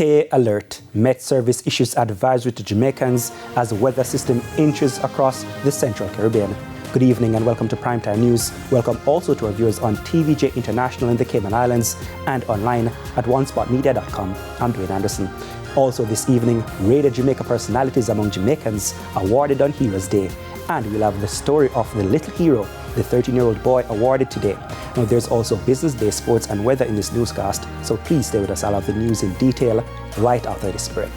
Stay alert. Met Service issues advisory to Jamaicans as the weather system inches across the Central Caribbean. Good evening and welcome to Primetime News. Welcome also to our viewers on TVJ International in the Cayman Islands and online at onespotmedia.com. I'm Dwayne Anderson. Also this evening, Radio Jamaica personalities among Jamaicans awarded on Heroes Day. And we'll have the story of the little hero, the 13-year-old boy awarded today. Now there's also business-based sports and weather in this newscast, so please stay with us. I'll have the news in detail right after this break.